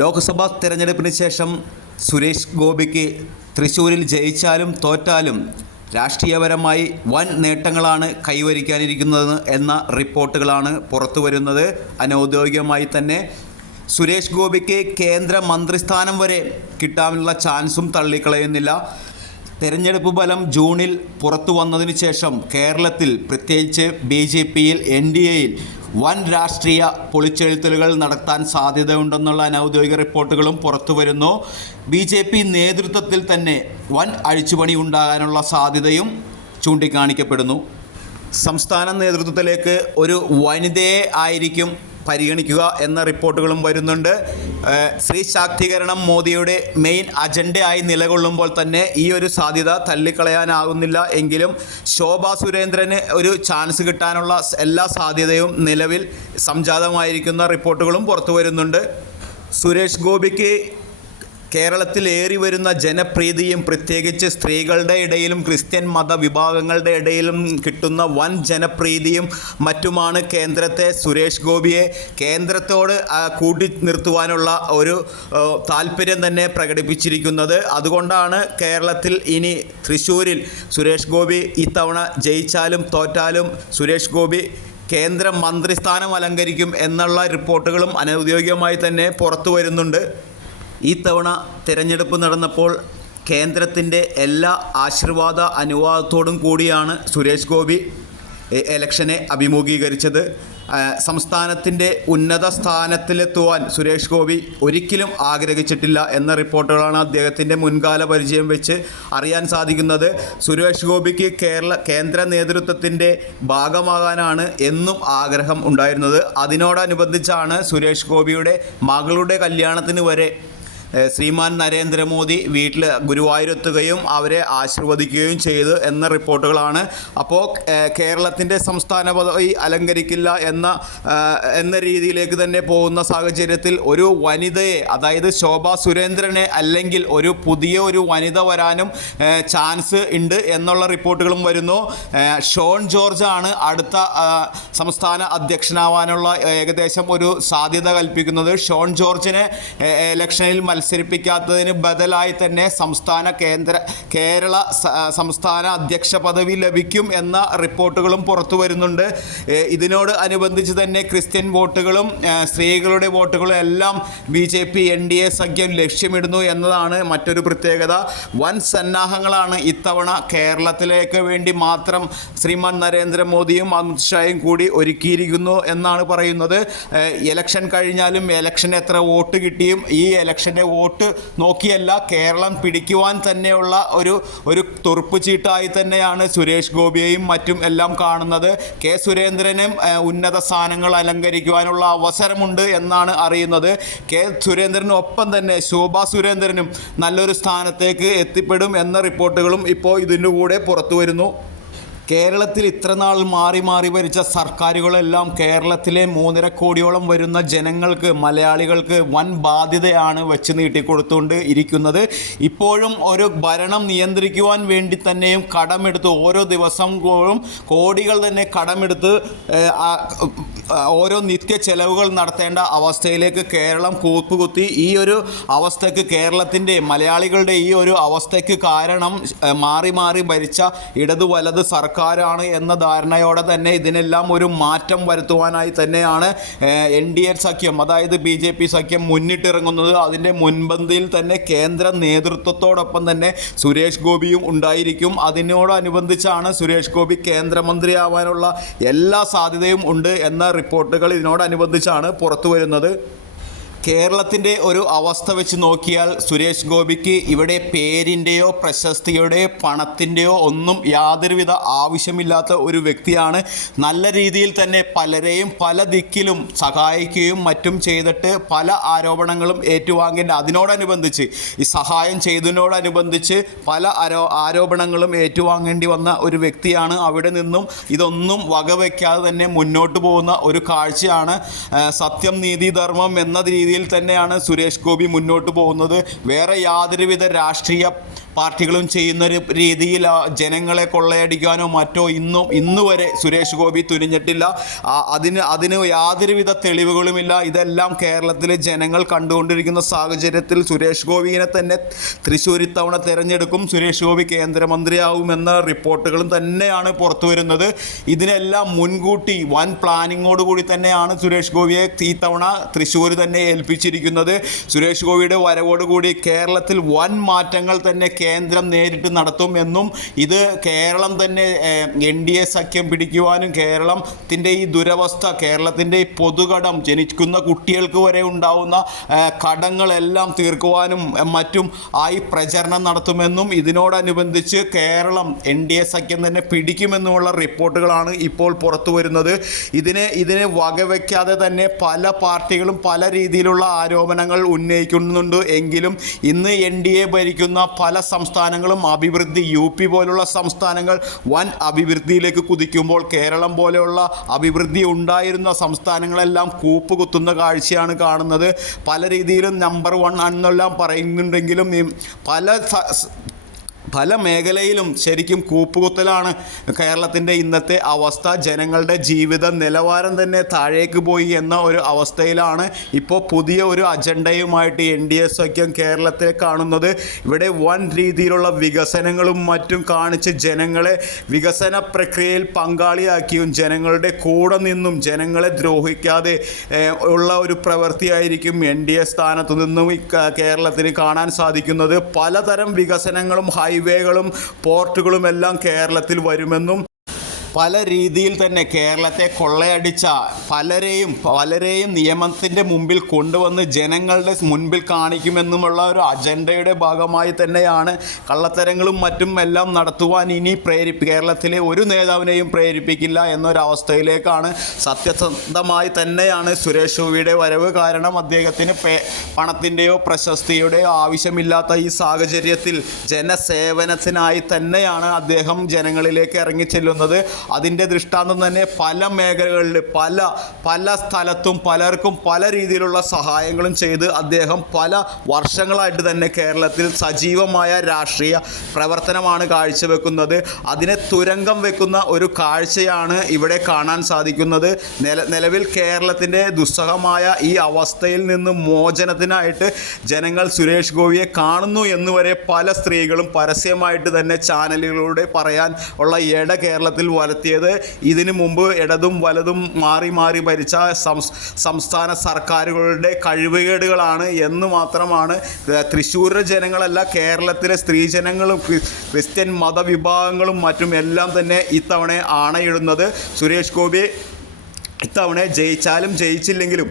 ലോക്സഭാ തെരഞ്ഞെടുപ്പിന് ശേഷം സുരേഷ് ഗോപിക്ക് തൃശ്ശൂരിൽ ജയിച്ചാലും തോറ്റാലും രാഷ്ട്രീയപരമായി വൻ നേട്ടങ്ങളാണ് കൈവരിക്കാനിരിക്കുന്നത് എന്ന റിപ്പോർട്ടുകളാണ് പുറത്തു വരുന്നത്. അനൗദ്യോഗികമായി തന്നെ സുരേഷ് ഗോപിക്ക് കേന്ദ്ര മന്ത്രിസ്ഥാനം വരെ കിട്ടാനുള്ള ചാൻസും തള്ളിക്കളയുന്നില്ല. തെരഞ്ഞെടുപ്പ് ഫലം ജൂണിൽ പുറത്തു വന്നതിന് ശേഷം കേരളത്തിൽ പ്രത്യേകിച്ച് ബി ജെ പിയിൽ എൻ ഡി എയിൽ വൻ രാഷ്ട്രീയ പൊളിച്ചെഴുത്തലുകൾ നടത്താൻ സാധ്യതയുണ്ടെന്നുള്ള അനൗദ്യോഗിക റിപ്പോർട്ടുകളും പുറത്തു വരുന്നു ബി ജെ പി നേതൃത്വത്തിൽ തന്നെ വൻ അഴിച്ചുപണി ഉണ്ടാകാനുള്ള സാധ്യതയും ചൂണ്ടിക്കാണിക്കപ്പെടുന്നു. സംസ്ഥാന നേതൃത്വത്തിലേക്ക് ഒരു വനിതയെ ആയിരിക്കും പരിഗണിക്കുക എന്ന റിപ്പോർട്ടുകളും വരുന്നുണ്ട്. സ്ത്രീ ശാക്തീകരണം മോദിയുടെ മെയിൻ അജണ്ടയായി നിലകൊള്ളുമ്പോൾ തന്നെ ഈ ഒരു സാധ്യത തള്ളിക്കളയാനാകുന്നില്ല എങ്കിലും ശോഭാ സുരേന്ദ്രന് ഒരു ചാൻസ് കിട്ടാനുള്ള എല്ലാ സാധ്യതയും നിലവിൽ സംജാതമായിരിക്കുന്ന റിപ്പോർട്ടുകളും പുറത്തു വരുന്നുണ്ട്. സുരേഷ് ഗോപിക്ക് കേരളത്തിൽ ഏറി വരുന്ന ജനപ്രീതിയും പ്രത്യേകിച്ച് സ്ത്രീകളുടെ ഇടയിലും ക്രിസ്ത്യൻ മതവിഭാഗങ്ങളുടെ ഇടയിലും കിട്ടുന്ന വൻ ജനപ്രീതിയും മറ്റുമാണ് കേന്ദ്രത്തെ സുരേഷ് ഗോപിയെ കേന്ദ്രത്തോട് കൂട്ടി നിർത്തുവാനുള്ള ഒരു താല്പര്യം തന്നെ പ്രകടിപ്പിച്ചിരിക്കുന്നത്. അതുകൊണ്ടാണ് കേരളത്തിൽ ഇനി തൃശ്ശൂരിൽ സുരേഷ് ഗോപി ഇത്തവണ ജയിച്ചാലും തോറ്റാലും സുരേഷ് ഗോപി കേന്ദ്ര മന്ത്രിസ്ഥാനം അലങ്കരിക്കും എന്നുള്ള റിപ്പോർട്ടുകളും അനൗദ്യോഗികമായി തന്നെ പുറത്തു വരുന്നുണ്ട്. ഈ തവണ തിരഞ്ഞെടുപ്പ് നടന്നപ്പോൾ കേന്ദ്രത്തിന്റെ എല്ലാ ആശീർവാദ അനുവാദത്തോടും കൂടിയാണ് സുരേഷ് ഗോപി എലക്ഷനെ അഭിമുഖീകരിച്ചത്. സംസ്ഥാനത്തിന്റെ ഉന്നത സ്ഥാനത്തിലെത്തുവാൻ സുരേഷ് ഗോപി ഒരിക്കലും ആഗ്രഹിച്ചിട്ടില്ല എന്ന റിപ്പോർട്ടുകളാണ് അദ്ദേഹത്തിന്റെ മുൻകാല പരിചയം വെച്ച് അറിയാൻ സാധിക്കുന്നത്. സുരേഷ് ഗോപിക്ക് കേരള കേന്ദ്ര നേതൃത്വത്തിന്റെ ഭാഗമാകാനാണ് എന്നും ആഗ്രഹം ഉണ്ടായിരുന്നത്. അതിനോടനുബന്ധിച്ചാണ് സുരേഷ് ഗോപിയുടെ മകളുടെ കല്യാണത്തിന് വരെ ശ്രീമാൻ നരേന്ദ്രമോദി വീട്ടിൽ ഗുരുവായൂരെത്തുകയും അവരെ ആശീർവദിക്കുകയും ചെയ്തു എന്ന റിപ്പോർട്ടുകളാണ്. അപ്പോൾ കേരളത്തിന്റെ സംസ്ഥാന പദവി അലങ്കരിക്കില്ല എന്ന എന്ന രീതിയിലേക്ക് തന്നെ പോകുന്ന സാഹചര്യത്തിൽ ഒരു വനിതയെ അതായത് ശോഭ സുരേന്ദ്രനെ അല്ലെങ്കിൽ ഒരു പുതിയ ഒരു വനിത വരാനും ചാൻസ് ഉണ്ട് എന്നുള്ള റിപ്പോർട്ടുകളും വരുന്നു. ഷോൺ ജോർജ് ആണ് അടുത്ത സംസ്ഥാന അധ്യക്ഷനാവാനുള്ള ഏകദേശം ഒരു സാധ്യത കൽപ്പിക്കുന്നത്. ഷോൺ ജോർജിനെ ഇലക്ഷനിൽ ഇലക്ഷനിൽ മത്സരിപ്പിക്കാത്തതിന് ബദലായി തന്നെ സംസ്ഥാന കേന്ദ്ര കേരള സംസ്ഥാന അധ്യക്ഷ പദവി ലഭിക്കും എന്ന റിപ്പോർട്ടുകളും പുറത്തു വരുന്നുണ്ട്. ഇതിനോട് അനുബന്ധിച്ച് തന്നെ ക്രിസ്ത്യൻ വോട്ടുകളും സ്ത്രീകളുടെ വോട്ടുകളും എല്ലാം B J P N D A സഖ്യം ലക്ഷ്യമിടുന്നു എന്നതാണ് മറ്റൊരു പ്രത്യേകത. വൻ സന്നാഹങ്ങളാണ് ഇത്തവണ കേരളത്തിലേക്ക് വേണ്ടി മാത്രം ശ്രീമാൻ നരേന്ദ്രമോദിയും അമിത്ഷായും കൂടി ഒരുക്കിയിരിക്കുന്നു എന്നാണ് പറയുന്നത്. ഇലക്ഷൻ കഴിഞ്ഞാലും ഇലക്ഷൻ എത്ര വോട്ട് കിട്ടിയും ഈ ഇലക്ഷന്റെ വോട്ട് നോക്കിയല്ല കേരളം പിടിക്കുവാൻ തന്നെയുള്ള ഒരു ഒരു തുറുപ്പ് ചീട്ടായി തന്നെയാണ് സുരേഷ് ഗോപിയെയും മറ്റും എല്ലാം കാണുന്നത്. കെ സുരേന്ദ്രനും ഉന്നത സ്ഥാനങ്ങൾ അലങ്കരിക്കുവാനുള്ള അവസരമുണ്ട് എന്നാണ് അറിയുന്നത്. കെ സുരേന്ദ്രനൊപ്പം തന്നെ ശോഭാ സുരേന്ദ്രനും നല്ലൊരു സ്ഥാനത്തേക്ക് എത്തിപ്പെടും എന്ന റിപ്പോർട്ടുകളും ഇപ്പോൾ ഇതിന്റെ കൂടെ പുറത്തു വരുന്നു. കേരളത്തിൽ ഇത്ര നാൾ മാറി മാറി ഭരിച്ച സർക്കാരുകളെല്ലാം കേരളത്തിലെ മൂന്നര കോടിയോളം വരുന്ന ജനങ്ങൾക്ക് മലയാളികൾക്ക് വൻ ബാധ്യതയാണ് വെച്ച് നീട്ടിക്കൊടുത്തുകൊണ്ട് ഇരിക്കുന്നത്. ഇപ്പോഴും ഒരു ഭരണം നിയന്ത്രിക്കുവാൻ വേണ്ടി തന്നെയും കടമെടുത്ത് ഓരോ ദിവസം കോടികൾ തന്നെ കടമെടുത്ത് ഓരോ നിത്യ ചെലവുകൾ നടത്തേണ്ട അവസ്ഥയിലേക്ക് കേരളം കൂപ്പുകുത്തി. ഈ ഒരു അവസ്ഥയ്ക്ക് കേരളത്തിന്റെ മലയാളികളുടെ ഈ ഒരു അവസ്ഥയ്ക്ക് കാരണം മാറി മാറി ഭരിച്ച ഇടതു വലത് സർക്കാരാണ് എന്ന ധാരണയോടെ തന്നെ ഇതിനെല്ലാം ഒരു മാറ്റം വരുത്തുവാനായി തന്നെയാണ് എൻ ഡി എ സഖ്യം. അതായത് ബി ജെ പി സഖ്യം മുന്നിട്ടിറങ്ങുന്നത് അതിന്റെ മുൻപന്തിയിൽ തന്നെ കേന്ദ്ര നേതൃത്വത്തോടൊപ്പം തന്നെ സുരേഷ് ഗോപിയും ഉണ്ടായിരിക്കും. അതിനോടനുബന്ധിച്ചാണ് സുരേഷ് ഗോപി കേന്ദ്രമന്ത്രിയാവാനുള്ള എല്ലാ സാധ്യതയും ഉണ്ട് എന്ന റിപ്പോർട്ടുകൾ ഇതിനോടനുബന്ധിച്ചാണ് പുറത്തു വരുന്നത് കേരളത്തിന്റെ ഒരു അവസ്ഥ വെച്ച് നോക്കിയാൽ സുരേഷ് ഗോപിക്ക് ഇവിടെ പേരിന്റെയോ പ്രശസ്തിയുടെയോ പണത്തിന്റെയോ ഒന്നും യാതൊരുവിധ ആവശ്യമില്ലാത്ത ഒരു വ്യക്തിയാണ്. നല്ല രീതിയിൽ തന്നെ പലരെയും പല ദിക്കിലും സഹായിക്കുകയും മറ്റും ചെയ്തിട്ട് പല ആരോപണങ്ങളും ഏറ്റുവാങ്ങേണ്ട അതിനോടനുബന്ധിച്ച് ഈ സഹായം ചെയ്തതിനോടനുബന്ധിച്ച് പല ആരോ ആരോപണങ്ങളും ഏറ്റുവാങ്ങേണ്ടി വന്ന ഒരു വ്യക്തിയാണ് അവിടെ നിന്നും. ഇതൊന്നും വകവയ്ക്കാതെ തന്നെ മുന്നോട്ട് പോകുന്ന ഒരു കാഴ്ചയാണ് സത്യം നീതി ധർമ്മം എന്ന രീതിയിൽ തന്നെയാണ് സുരേഷ് ഗോപി മുന്നോട്ട് പോകുന്നത്. വേറെ യാതൊരുവിധ രാഷ്ട്രീയ പാർട്ടികളും ചെയ്യുന്ന ഒരു രീതിയിൽ ജനങ്ങളെ കൊള്ളയടിക്കാനോ മറ്റോ ഇന്നും ഇന്നുവരെ സുരേഷ് ഗോപി തുനിഞ്ഞിട്ടില്ല. അതിന് അതിന് യാതൊരുവിധ തെളിവുകളുമില്ല. ഇതെല്ലാം കേരളത്തിലെ ജനങ്ങൾ കണ്ടുകൊണ്ടിരിക്കുന്ന സാഹചര്യത്തിൽ സുരേഷ് ഗോപിയെ തന്നെ തൃശ്ശൂർ ഇത്തവണ തിരഞ്ഞെടുക്കും. സുരേഷ് ഗോപി കേന്ദ്രമന്ത്രിയാവുമെന്ന റിപ്പോർട്ടുകളും തന്നെയാണ് പുറത്തു വരുന്നത്. ഇതിനെല്ലാം മുൻകൂട്ടി വൻ പ്ലാനിങ്ങോട് കൂടി തന്നെയാണ് സുരേഷ് ഗോപിയെ ഇത്തവണ തൃശ്ശൂർ തന്നെ ഏൽപ്പിച്ചിരിക്കുന്നത്. സുരേഷ് ഗോപിയുടെ വരവോടുകൂടി കേരളത്തിൽ വൻ മാറ്റങ്ങൾ തന്നെ കേന്ദ്രം നേരിട്ട് നടത്തും എന്നും ഇത് കേരളം തന്നെ എൻ ഡി എ സഖ്യം പിടിക്കുവാനും കേരളത്തിന്റെ ഈ ദുരവസ്ഥ കേരളത്തിന്റെ ഈ പൊതുകടം ജനിക്കുന്ന കുട്ടികൾക്ക് വരെ ഉണ്ടാവുന്ന കടങ്ങളെല്ലാം തീർക്കുവാനും മറ്റും ആയി പ്രചരണം നടത്തുമെന്നും ഇതിനോടനുബന്ധിച്ച് കേരളം എൻ ഡി എ സഖ്യം തന്നെ പിടിക്കുമെന്നുമുള്ള റിപ്പോർട്ടുകളാണ് ഇപ്പോൾ പുറത്തു വരുന്നത്. ഇതിനെ ഇതിനെ വകവയ്ക്കാതെ തന്നെ പല പാർട്ടികളും പല രീതിയിലുള്ള ആരോപണങ്ങൾ ഉന്നയിക്കുന്നുണ്ട്. എങ്കിലും ഇന്ന് എൻ ഡി എ ഭരിക്കുന്ന പല സംസ്ഥാനങ്ങളും അഭിവൃദ്ധി യു പി പോലുള്ള സംസ്ഥാനങ്ങൾ വൻ അഭിവൃദ്ധിയിലേക്ക് കുതിക്കുമ്പോൾ കേരളം പോലെയുള്ള അഭിവൃദ്ധി ഉണ്ടായിരുന്ന സംസ്ഥാനങ്ങളെല്ലാം കൂപ്പുകുത്തുന്ന കാഴ്ചയാണ് കാണുന്നത്. പല രീതിയിലും നമ്പർ വൺ ആണെന്നെല്ലാം പറയുന്നുണ്ടെങ്കിലും പല പല മേഖലയിലും ശരിക്കും കൂപ്പുകുത്തലാണ് കേരളത്തിന്റെ ഇന്നത്തെ അവസ്ഥ. ജനങ്ങളുടെ ജീവിത നിലവാരം തന്നെ താഴേക്ക് പോയി എന്ന ഒരു അവസ്ഥയിലാണ് ഇപ്പോൾ പുതിയ ഒരു അജണ്ടയുമായിട്ട് എൻ ഡി എ സഖ്യം കേരളത്തെ കാണുന്നത്. ഇവിടെ വൻ രീതിയിലുള്ള വികസനങ്ങളും മറ്റും കാണിച്ച് ജനങ്ങളെ വികസന പ്രക്രിയയിൽ പങ്കാളിയാക്കിയും ജനങ്ങളുടെ കൂടെ നിന്നും ജനങ്ങളെ ദ്രോഹിക്കാതെ ഉള്ള ഒരു പ്രവൃത്തിയായിരിക്കും എൻ ഡി എ സ്ഥാനത്തു നിന്നും കേരളത്തിന് കാണാൻ സാധിക്കുന്നത്. പലതരം വികസനങ്ങളും ഹൈവേകളും പോർട്ടുകളും എല്ലാം കേരളത്തിൽ വരുമെന്നും പല രീതിയിൽ തന്നെ കേരളത്തെ കൊള്ളയടിച്ച പലരെയും പലരെയും നിയമത്തിന്റെ മുമ്പിൽ കൊണ്ടുവന്ന് ജനങ്ങളുടെ മുൻപിൽ കാണിക്കുമെന്നുമുള്ള ഒരു അജണ്ടയുടെ ഭാഗമായി തന്നെയാണ് കള്ളത്തരങ്ങളും മറ്റും എല്ലാം നടത്തുവാൻ ഇനി പ്രേരിപ്പി കേരളത്തിലെ ഒരു നേതാവിനെയും പ്രേരിപ്പിക്കില്ല എന്നൊരവസ്ഥയിലേക്കാണ് സത്യസന്ധമായി തന്നെയാണ് സുരേഷ് ഗോപിയുടെ വരവ്. കാരണം അദ്ദേഹത്തിന് പണത്തിന്റെയോ പ്രശസ്തിയുടെയോ ആവശ്യമില്ലാത്ത ഈ സാഹചര്യത്തിൽ ജനസേവനത്തിനായി തന്നെയാണ് അദ്ദേഹം ജനങ്ങളിലേക്ക് ഇറങ്ങിച്ചെല്ലുന്നത്. അതിന്റെ ദൃഷ്ടാന്തം തന്നെ പല മേഖലകളിൽ പല പല സ്ഥലത്തും പലർക്കും പല രീതിയിലുള്ള സഹായങ്ങളും ചെയ്ത് അദ്ദേഹം പല വർഷങ്ങളായിട്ട് തന്നെ കേരളത്തിൽ സജീവമായ രാഷ്ട്രീയ പ്രവർത്തനമാണ് കാഴ്ചവെക്കുന്നത്. അതിനെ തുരങ്കം വെക്കുന്ന ഒരു കാഴ്ചയാണ് ഇവിടെ കാണാൻ സാധിക്കുന്നത്. നില നിലവിൽ കേരളത്തിന്റെ ദുസ്സഹമായ ഈ അവസ്ഥയിൽ നിന്ന് മോചനത്തിനായിട്ട് ജനങ്ങൾ സുരേഷ് ഗോപിയെ കാണുന്നു എന്ന് വരെ പല സ്ത്രീകളും പരസ്യമായിട്ട് തന്നെ ചാനലുകളിലൂടെ പറയാൻ ഉള്ള ഇട കേരളത്തിൽ വലത്തിയത് ഇതിനു മുമ്പ് ഇടതും വലതും മാറി മാറി ഭരിച്ച സംസ്ഥാന സർക്കാരുകളുടെ കഴിവുകേടുകളാണ് എന്ന് മാത്രമാണ്. തൃശ്ശൂരിലെ ജനങ്ങളല്ല കേരളത്തിലെ സ്ത്രീ ജനങ്ങളും ക്രിസ്ത്യൻ മതവിഭാഗങ്ങളും മറ്റും എല്ലാം തന്നെ ഇത്തവണ ആണയിടുന്നത്. സുരേഷ് ഗോപി ഇത്തവണ ജയിച്ചാലും ജയിച്ചില്ലെങ്കിലും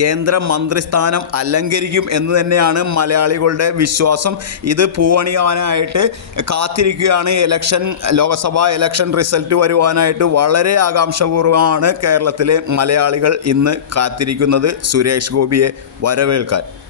കേന്ദ്ര മന്ത്രിസ്ഥാനം അലങ്കരിക്കും എന്ന് തന്നെയാണ് മലയാളികളുടെ വിശ്വാസം. ഇത് പൂവണിയാനായിട്ട് കാത്തിരിക്കുകയാണ്. ഇലക്ഷൻ ലോക്സഭാ ഇലക്ഷൻ റിസൾട്ട് വരുവാനായിട്ട് വളരെ ആകാംക്ഷപൂർവമാണ് കേരളത്തിലെ മലയാളികൾ ഇന്ന് കാത്തിരിക്കുന്നത്. സുരേഷ് ഗോപിയെ വരവേൽക്കാൻ.